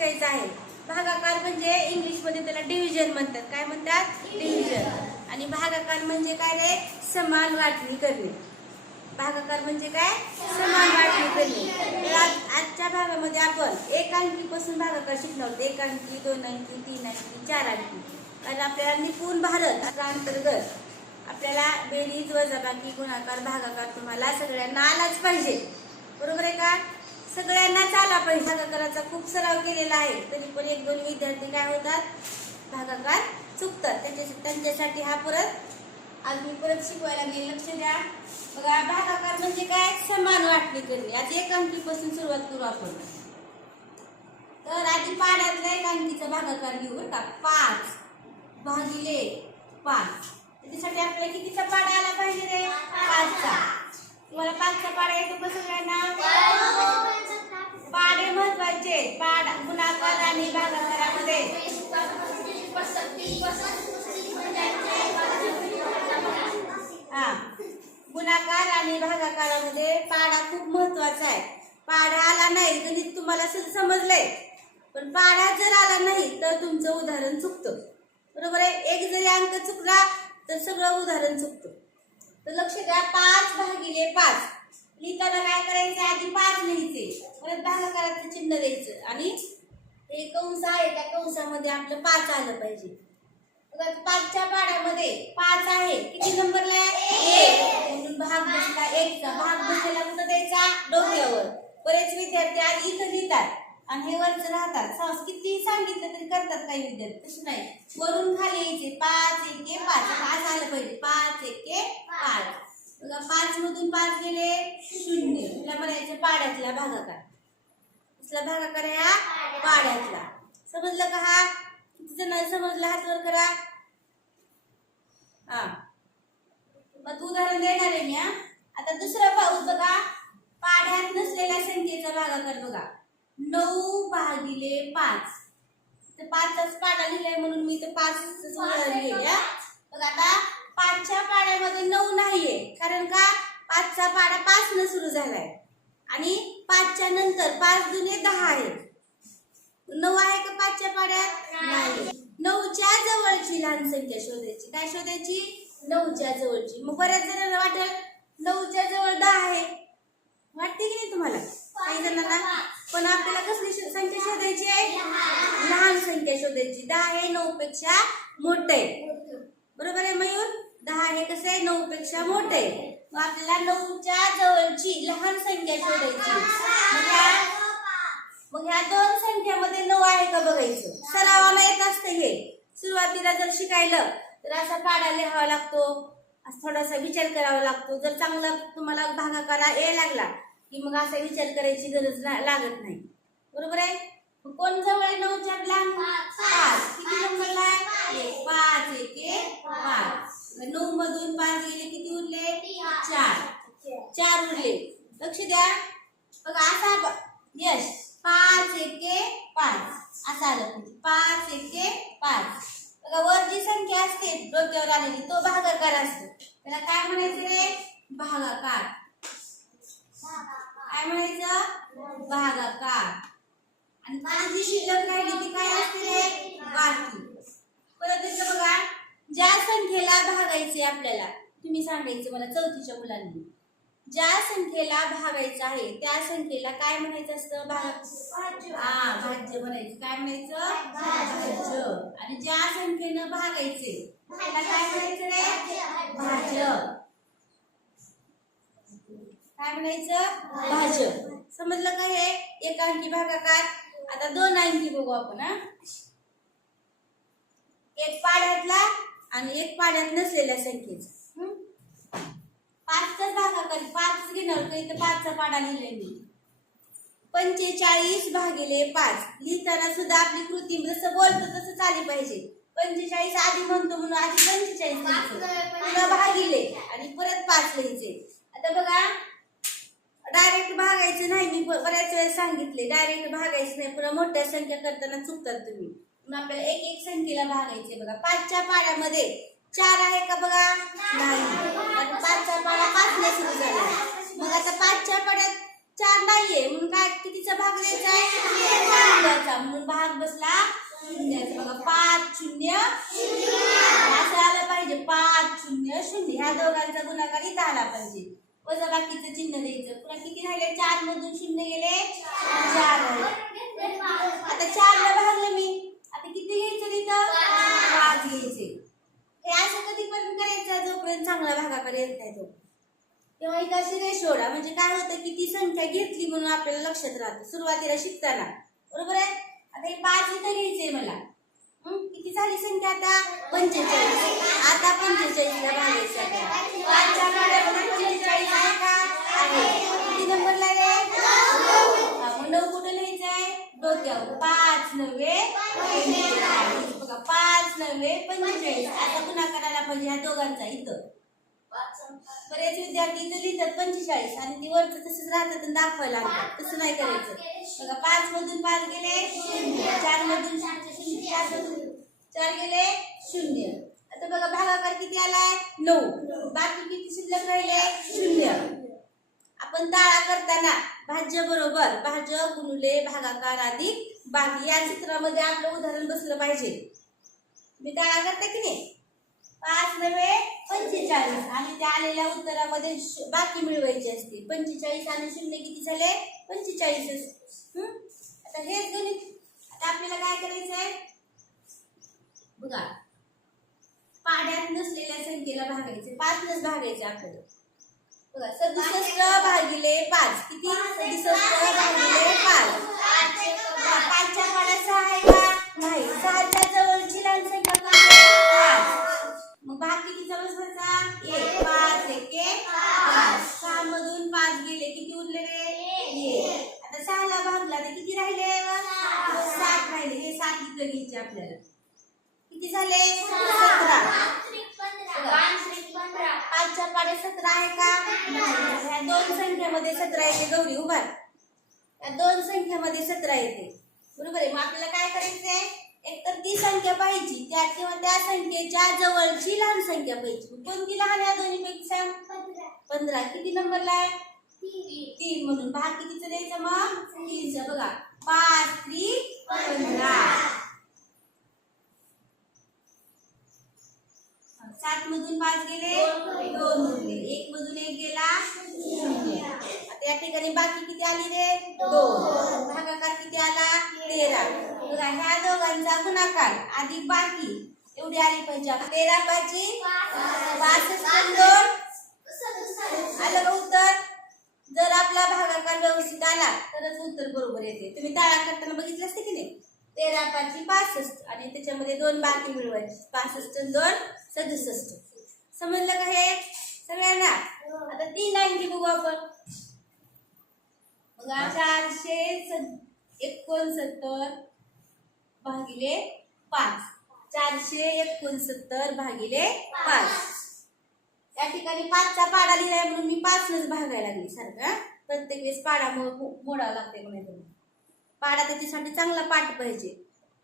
शिकायचं आहे. भागाकार म्हणजे इंग्लिशमध्ये त्याला डिव्हिजन म्हणतात. काय म्हणतात? डिव्हिजन आणि भागाकार म्हणजे काय रे? समान वाटणी करणे. भागाकार म्हणजे काय? समान वाटणी करणे. तर आज आजच्या भागामध्ये आपण एक अंकीपासून भागाकार शिकणार एक अंकी दोन अंकी तीन अंकी चार अंकी कारण आपल्याला निपुण भारत आता अंतर्गत आपल्याला बेरीज वजाबाकी गुणाकार भागाकार तुम्हाला सगळ्यांना आलाच पाहिजे. बरोबर आहे का? सगळ्यांनाच आला पाहिजे भागाकाराचा खूप सराव केलेला आहे. तरी पण एक दोन विद्यार्थी काय होतात? भागाकार चुकतात. त्याच्या त्यांच्यासाठी हा परत आज मी परत शिकवायला लागले लक्ष द्या. बघा भागाकार म्हणजे काय? समान वाटणी करणे. आज एक अंकीपासून सुरुवात करू आपण. तर आधी पाण्यातला एक अंकीचा भागाकार घेऊ बरं का. पाच भागिले पाच. त्याच्यासाठी आपल्याला कितीचा पाडा आला पाहिजे रे? पाचचा. तुम्हाला पाचचा पाड्या येतो का सगळ्यांना पाडे महत्त्वाचे. पाड गुणाकार आणि भागाकारामध्ये हा. गुणाकार आणि भागाकारामध्ये पाडा खूप महत्त्वाचा आहे. पाडा आला नाही गणित तुम्हाला सगळं समजलंय. पण पाडा जर आला नाही तर तुमचं उदाहरण चुकतं. बरोबर आहे? एक जरी अंक चुकला तर सगळं उदाहरण चुकतं. तर लक्ष द्या पाच भागिले पाच. लिहिताना काय करायचं? आधी पाच लिहायचे. परत भागाकाराचं चिन्ह द्यायचं. आणि हे कंस आहे त्या कंसामध्ये आपलं पाच आलं पाहिजे. बघा, पाचच्या पाड्यामध्ये पाच आहे. किती नंबरला आहे? म्हणून भाग बसला एकचा. भाग बसलेला कुठं द्यायचा? डोक्यावर. बरेच विद्यार्थी आधी इथं लिहितात. आणि हे वरच राहतात. सहज किती सांगितलं तरी करतात काही विद्यार्थी. तसं नाही. वरून खाली यायचे पाच एके पाच. पाच आलं पाहिजे पाच एके पाच. बघा पाच मधून पाच गेले शून्य. तुला म्हणायचं पाड्यातला भागाकार. कसला भागाकार आहे हा पाड्यातला. समजलं का हा? किती जण समजलं? हात वर करा. हा. मग उदाहरण देणार आहे मी आता दुसरं पाऊस बघा. पाड्यात नसलेल्या संख्येचा भागाकार बघा. नऊ भागिले पाच. तर पाचच पाडा लिहिलाय म्हणून मी तर पाच. बघा आता पाचच्या पाड्यामध्ये नऊ नाहीये. कारण का? पाचचा पाडा पाच न सुरू झालाय. आणि पाचच्या नंतर पाच दुने दहा आहेत. नऊ आहे का पाचच्या पाड्यात? नाही. नऊच्या जवळची लहान संख्या शोधायची. काय शोधायची? नऊच्या जवळची. मग बऱ्याच जणांना वाटेल नऊच्या जवळ दहा आहे. वाटते की नाही तुम्हाला? काही जणांना? पण आपल्याला कसली संख्या शोधायची आहे? लहान संख्या शोधायची. दहा हे नऊ पेक्षा मोठं आहे. बरोबर आहे मयूर? दहा हे कसं आहे? नऊ पेक्षा मोठं आहे. मग आपल्याला नऊच्या जवळची लहान संख्या शोधायची मग ह्या मग ह्या दोन संख्यामध्ये नऊ आहे का बघायचं? सरावाला येत असतं हे. सुरुवातीला जर शिकायलं तर असा काढा लिहावा लागतो. असं थोडासा विचार करावा लागतो. जर चांगला तुम्हाला भागाकारा यायला लागला की मग असा विचार करायची गरज लागत नाही. बरोबर आहे? कोण जवळ आहे नऊच्या लहान पाच. किती नंबरला. पाच. एक. पाच. नऊ मधून पाच गेले किती उरले? चार. चार. उरले. लक्ष द्या. बघा असा यश. पाच एके पाच. असं आलं पाहिजे. पाच एके पाच. बघा वर जी संख्या असते डोक्यावर आलेली तो भागाकार असतो. त्याला काय म्हणायचं रे? भागाकार. काय म्हणायचं? भागाकार. आणि जी शिल्लक राहिली ती काय असते? बाकी परत इथं बघा ज्या संख्येला भागायचे आपल्याला तुम्ही सांगायचं मला चौथीच्या मुलांनी. ज्या संख्येला भागायचं आहे त्या संख्येला काय म्हणायचं असतं? भाग हा भाज्य म्हणायचं. काय म्हणायचं? भाज्य. आणि ज्या संख्येनं भागायचे त्याला काय म्हणायचं रे भाज्य काय म्हणायचं? भाजक समजलं का हे? एक अंकी भागाकार. आता दोन अंकी बघू आपण हा. एक पाड्यातला आणि एक पाड्यात नसलेल्या संख्येचा. पाचचा भागाकार पाच घेणार तर इथं पाचचा पाडा लिहिलाय मी. पंचेचाळीस भागिले पाच. लिहिताना सुद्धा आपली कृती जसं बोलतो तसं चाली पाहिजे. पंचेचाळीस आधी म्हणतो म्हणून आधी पंचेचाळीस पुन्हा भागिले आणि परत पाच लिहायचे. आता बघा भागायचं नाही मी बऱ्याच वेळेस सांगितले. डायरेक्ट भागायचं नाही पुन्हा मोठ्या संख्या करताना चुकतात तुम्ही. मग आपल्याला एक एक संख्येला भागायचे बघा. पाचच्या पाड्यामध्ये चार आहे का बघा? नाही. आणि पाचचा पाडा पाचला सुरू झाला मग आता पाचच्या पाड्यात चार नाहीये. म्हणून काय कितीचा भाग द्यायचा आहे? म्हणून भाग बसला शून्याचा. बघा पाच शून्य. असं आलं पाहिजे. पाच शून्य शून्य. ह्या दोघांचा गुणाकार इथं आला पाहिजे. वजा बाकीचं चिन्ह द्यायचं. पुन्हा किती राहिले? चार मधून शून्य गेले? चार. आता आता चारला भागलं मी. आता किती घ्यायचं तिथं? पाच घ्यायचे. हे असं कधीपर्यंत करायचं? जोपर्यंत चांगला भागाकडे येत नाही तो. तेव्हा एक अशी रेशोडा म्हणजे काय होतं की ती संख्या घेतली म्हणून आपल्याला लक्षात राहतं. सुरुवातीला शिकताना. बरोबर आहे? आता हे पाच इथं घ्यायचंय मला. किती झाली संख्या आता? पंचेचाळीस. आता पंचेचाळीसला भागायचं पंचेचाळीस आहे का? आहे. किती नंबर रे? नऊ कुठं लिहायचं आहे? डोक्यावर. पाच नव्हे पंचेचाळीस. बघा पाच नव्हे पंचेचाळीस. आता पुन्हा करायला पाहिजे ह्या दोघांचा इथं. बरेच विद्यार्थी इथं लिहितात पंचेचाळीस. आणि ती वरच तसंच राहतात आणि दाखवायला लागतात. तसं नाही करायचं. बघा पाच मधून पाच गेले चार मधून चार मधून चार गेले शून्य. आता बघा भागाकार किती आलाय? नऊ. बाकी किती शिल्लक राहिले? शून्य. आपण ताळा करताना भाज्य बरोबर भाज्य गुणुले भागाकार आधी बाकी या चित्रामध्ये आपलं उदाहरण बसलं पाहिजे. मी ताळा करते की नाही? पाच नव्हे पंचेचाळीस. आणि त्या आलेल्या उत्तरामध्ये बाकी मिळवायची असते. पंचेचाळीस आणि शून्य किती झाले? पंचेचाळीस आता हेच गणित. आता आपल्याला काय करायचं आहे? बघा. पाड्यात नसलेल्या संख्येला भागायचे. पाचनच भागायचे आपल्याला. बघा सदुसष्ट भागिले पाच. किती सदुसष्ट भागिले पाच पाचच्या पाड्यात सहा आहे का नाही सहाच्या जवळची लहान संख्या कोणती आहे? पाच मग भाग कितीचा बसवायचा एक पाच एक एक पाच सहा मधून पाच गेले किती उरले रे एक आता सहाला भागला तर किती राहिले सात राहिले हे सात इथं घ्यायचे आपल्याला किती झाले सतरा पाचच्या पाडे सतरा आहे का नाही ह्या दोन संख्येमध्ये सतरा येते गौरी उभार या दोन संख्येमध्ये सतरा येते. बरोबर आहे? मग आपल्याला काय करायचंय एकतर ती संख्या पाहिजे त्या किंवा त्या संख्येच्या जवळची लहान संख्या पाहिजे. कोणती लहान आहे दोन्ही पैकी सांग? पंधरा. किती नंबरला आहे? तीन. म्हणून. भाग कितीचा द्यायचा मग? तीनचा. बघा. पाच थ्री पंधरा. सात मधून पाच गेले? दोन. उरले एक मधून एक गेला? या ठिकाणी बाकी किती आली रे? दोन. भागाकार किती आला? तेरा. बघा ह्या दोघांचा गुणाकार अधिक बाकी एवढी आली पाहिजे तेरा पाची पासष्ट आलं का उत्तर? जर आपला भागाकार व्यवस्थित आला तरच उत्तर बरोबर येते. तुम्ही ताळा करताना बघितलं असते की नाही? तेरा पाचशे पासष्ट आणि त्याच्यामध्ये दोन बाकी मिळवायचे. पासष्ट दोन सदुसष्ट. समजलं का हे? सगळ्यांना? आता तीन आणखी बघू आपण. बघा चारशे एकोणसत्तर भागिले पाच. चारशे एकोणसत्तर भागिले पाच. त्या ठिकाणी पाचचा पाडा लिहिलाय म्हणून मी पाचनच भागायला लागली सारखं प्रत्येक वेळेस पाडा मोडावं मोडावा लागते म्हणायचं पाडा त्याच्यासाठी चांगला पाठ पाहिजे.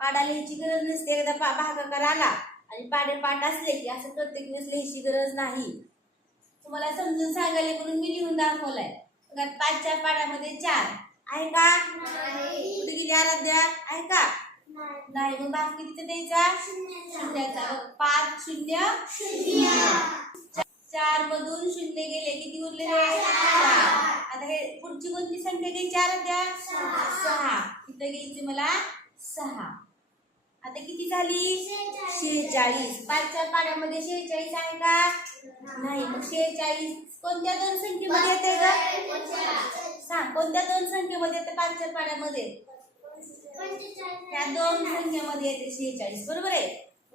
पाडा लिहायची गरज नसते एकदा पा भागाकार आला आणि पाडे पाठ असले की असं प्रत्येक वेळेस लिहायची गरज नाही. तुम्हाला समजून सांगायला म्हणून मी लिहून दाखवलाय. बघा पाचच्या पाड्यामध्ये चार. आहे का? कुठे गेली आराध्या? आहे का? नाही. मग भाग कितीचा द्यायचा? शून्याचा. पाच शून्य? चार मधून शून्य गेले. किती उरले. आता हे पुढची कोणती संख्या घ्यायची आराध्या? सहा. इथं घ्यायची मला सहा. आता किती झाली? शेहेचाळीस. पाचच्या पाड्यामध्ये शेहेचाळीस आहे का? नाही मग शेहेचाळीस. कोणत्या दोन संख्येमध्ये येते ग? सांग कोणत्या दोन संख्येमध्ये येते पाचच्या पाड्यामध्ये त्या दोन संख्येमध्ये येते शेहेचाळीस. बरोबर आहे?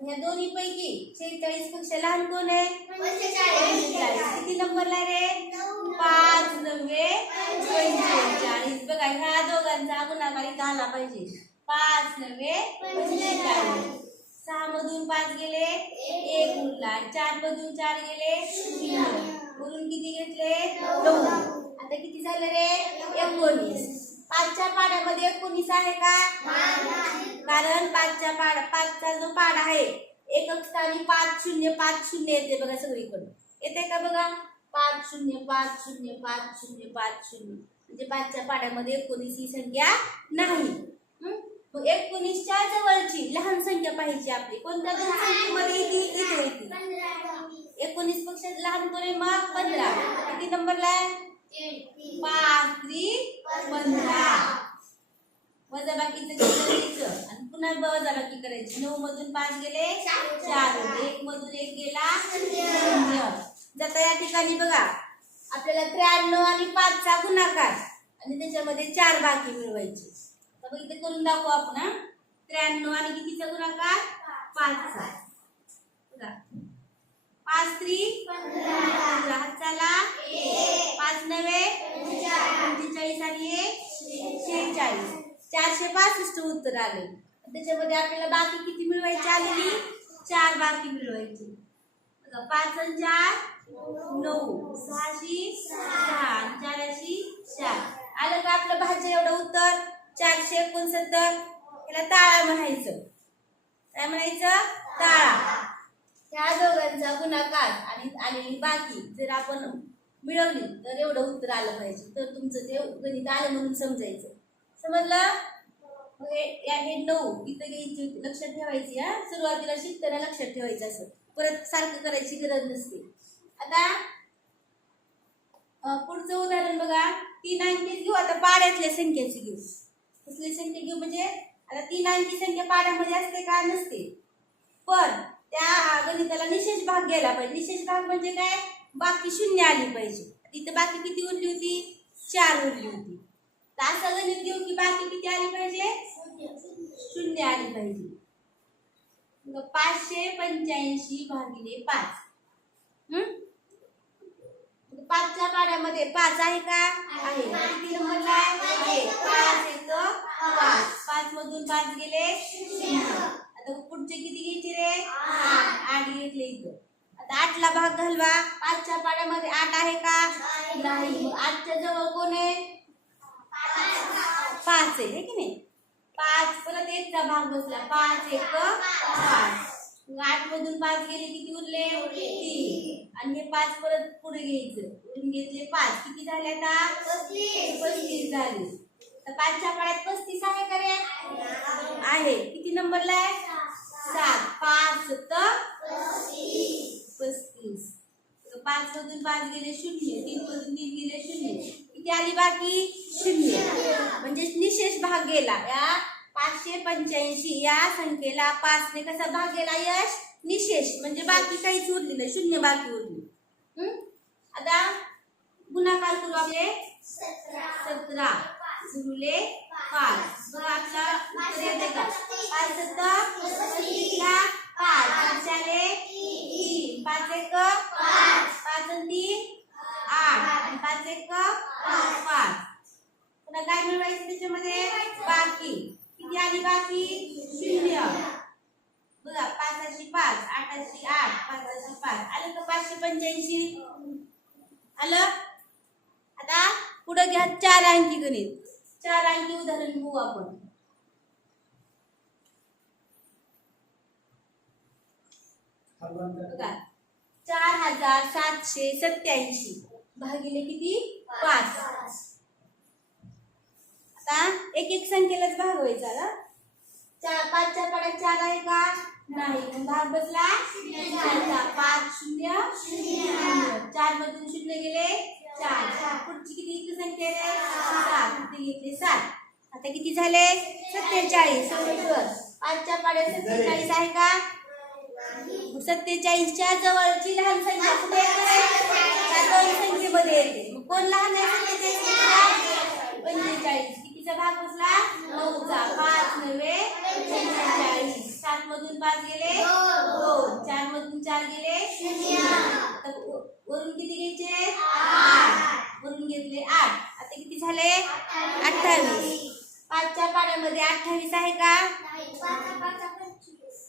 ह्या दोन्ही पैकी शेहेचाळीसपेक्षा लहान कोण आहे? किती नंबरला रे? पाच नव्हे पंचेचाळीस. बघा ह्या दोघांचा गुणाकारी झाला पाहिजे. पाच नव्हे सहा मधून पाच गेले एक उरला. चार मधून चार गेले शून्य. उरून किती घेतले? नऊ आता किती झालं रे? एकोणीस. पाचच्या पाड्यामध्ये एकोणीस आहे का? कारण पाचच्या पाडा पाचचा जो पाडा आहे एकक स्थानी पाच शून्य पाच शून्य येते बघा सगळीकडे येते का बघा? पाच शून्य पाच शून्य पाच शून्य पाच शून्य. म्हणजे पाचच्या पाड्यामध्ये एकोणीस ही संख्या नाही. मग एकोणीसच्या जवळची लहान संख्या पाहिजे आपली. कोणत्या दोन संख्येमध्ये येते? इथे येते. एकोणीसपेक्षा लहान कोणी मग पंधरा. किती नंबरला आहे? पाच. त्रिक पंधरा. वजाबाकीचं द्यायचं आणि पुन्हा वजाबाकी करायची. नऊ मधून पाच गेले चार. एक मधून एक गेला शून्य. जाता या ठिकाणी बघा. आपल्याला त्र्याण्णव आणि पाचचा गुणाकार. आणि त्याच्यामध्ये चार बाकी मिळवायची. तर मग इथे करून दाखवू आपण हा. त्र्याण्णव आणि कितीचा गुणाकार? पाचचा बघा. पाच त्रिक पंधरा. हाताला पाच नव्हे पंचेचाळीस. आणि एक? शेहेचाळीस. चारशे पासष्ट उत्तर आले. त्याच्यामध्ये आपल्याला बाकी किती मिळवायची आलेली? चार बाकी मिळवायची. बघा, पाच आणि चार? नऊ. सहाशे सहा आणि चाराशी चार. आलं का आपलं भाज्या एवढं उत्तर? चारशे एकोणसत्तर. याला ताळा म्हणायचं. काय म्हणायचं? ताळा. ह्या दोघांचा गुणाकार आणि आलेली बाकी जर आपण मिळवली तर एवढं उत्तर आलं पाहिजे. तर तुमचं ते गणित आलं म्हणून समजायचं. समजलं? हे- या हे नऊ इथं घ्यायची लक्षात ठेवायची हा? सुरुवातीला शिकताना लक्षात ठेवायचं असं. परत सारखं करायची गरज नसते. आता पुढचं उदाहरण बघा. तीन अंकीच घेऊ. आता पाड्यातल्या संख्येची घेऊ. कुठली संख्या घेऊ म्हणजे आता तीन अंकी संख्या पाड्यामध्ये असते का? नसते. पण त्या गणिताला निशेष भाग घ्यायला पाहिजे. निशेष भाग म्हणजे काय? बाकी शून्य आली पाहिजे. तिथं बाकी किती उरली होती? चार उरली होती. तर असं गणित घेऊ की बाकी किती आली पाहिजे? शून्य आली पाहिजे. मग पाचशे पंच्याऐंशी भागिले पाच. हम्म? पाचच्या पाड्यामध्ये पाच आहे का? आहे. किती नंबरला आहे? पाच येतं. पाच. पाच मधून पाच गेले आता पुढचे किती घ्यायचे रे? आठ. घेतले इथं. आता आठला भाग घालवा. पाचच्या पाड्यामध्ये आठ आहे का? नाही. आठच्या जवळ कोण आहे? पाच आहे की नाही? पाच. परत एकचा भाग बसला. पाच एक. पाच. मग आठ मधून पाच गेले किती उरले? तीन. आणि हे पाच परत पुढे घ्यायचं. घेतले पाच. किती झाले आता? पस्तीस. झाले. तर पाचच्या पाड्यात पस्तीस आहे का रे? आहे. किती नंबरला आहे? सात. पाच सत्तर पस्तीस. तर पाच मधून पाच गेले शून्य. तीन मधून तीन गेले शून्य. किती आली बाकी? शून्य. म्हणजे निशेष भाग गेला. या पाचशे पंच्याऐंशी या संख्येला पाचने कसा भाग गेला यश? निशेष म्हणजे बाकी काहीच उरली नाही शून्य बाकी उरली. हम्म? आता गुणाकार करू आपले सतरा. गुरुले पाच. बघा आपला उत्तर येते का? पाच पस्तीसला पाच. पाचशाले तीन. पाच एक पाच. पाच तीन आठ. पाच एक पाच. पुन्हा काय मिळवायचं त्याच्यामध्ये? बाकी. किती आली बाकी? शून्य. बघा पाचशे पाच आठाशी आठ पाचशे पाच. आलं का पाचशे पंच्याऐंशी? आलं? आता पुढे घ्या चार अंकी गणित. चार अंकी उदाहरण घेऊ आपण. बघा चार हजार सातशे सत्याऐंशी भागिले किती? पाच. आता एक एक संख्येलाच भागवायचा चार पाचच्या पाड्यात चार आहे का नाही दहा भाग बसला पाच शून्य चार मधून शून्य गेले चार पुढची किती इथे संख्या आहे सात इथे घेतले सात आता किती झाले सत्तेचाळीस पाचच्या पाड्यात सत्तेचाळीस आहे का मग सत्तेचाळीसच्या जवळची लहान संख्या कुठे त्या दोन संख्येमध्ये येते मग कोण लहान आहे सत्तेचाळीस पंचेचाळीस कितीचा भाग बसला? नऊचा. पाच नव्हे पंचेचाळीस सात मधून पाच गेले? हो. दोन चार मधून चार गेले? वरून किती घ्यायचे? वरून घेतले आठ. आता किती झाले? अठ्ठावीस. पाचच्या पाण्यामध्ये अठ्ठावीस आहे का?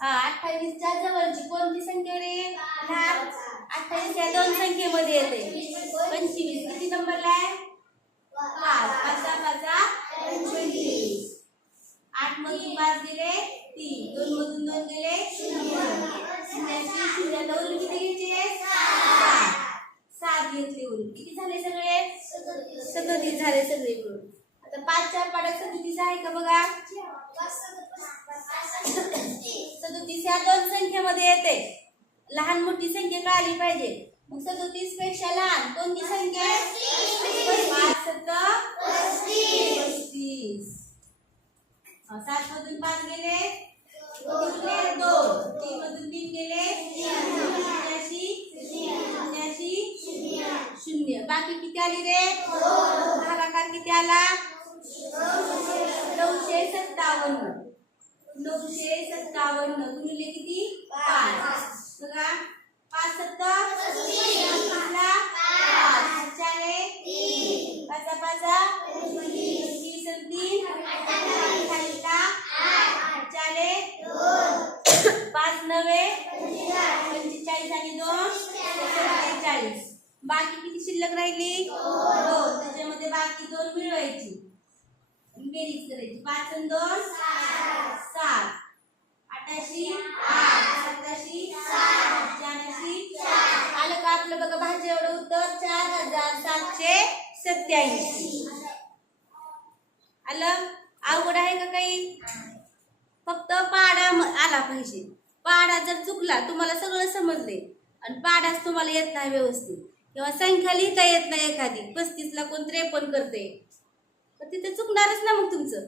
हा अठ्ठावीसच्या जवळची कोणती संख्या रे? अठ्ठावीस या दोन संख्येमध्ये येते. पंचवीस. किती नंबरला आहे? पाच. पाचा पाचा आठ मधून पाच गेले तीन. दोन मधून दोन गेले शून्य शून्याची शून्याला उल किती घ्यायचे सात. घेतली उल किती झाले सगळे? सदतीस झाले सगळे मिळून आता पाच चार पाड्यात सदतीस आहे का बघा? सदतीस या दोन संख्येमध्ये येते. लहान मोठी संख्या कळाली पाहिजे. मग सदतीसपेक्षा लहान कोणती संख्या? पाच सात मधून पाच गेले? उरले दोन. तीन मधून तीन गेले? शून्याशी शून्य. बाकी किती आली रे? भागाकार किती आला? नऊशे सत्तावन्न. नऊशे सत्तावन्न. गुणिले किती? पाच. बघा. पाच सत्त पाच. चारे पाचा पाचा तीन आणि तीन चाळीसला चाले पाच नवे पंचेचाळीस आणि दोन सत्तेचाळीस बाकी किती शिल्लक राहिली? दोन. त्याच्यामध्ये बाकी दोन मिळवायची. बेरीज करायची. पाच आणि दोन? सात. आठाशी आठ सत्ताशी शहाऐंशी आलं का आपलं? बघा भाज्या एवढं उत्तर चार हजार सातशे सत्याऐंशी. आलं? अवघड आहे का काही? फक्त पाडा आला पाहिजे. पाडा जर चुकला तुम्हाला सगळं समजले. आणि पाडाच तुम्हाला येत नाही व्यवस्थित. किंवा संख्या लिहिता येत नाही एखादी. पस्तीसला कोण त्रेपन्न करते तर तिथे चुकणारच ना मग तुमचं.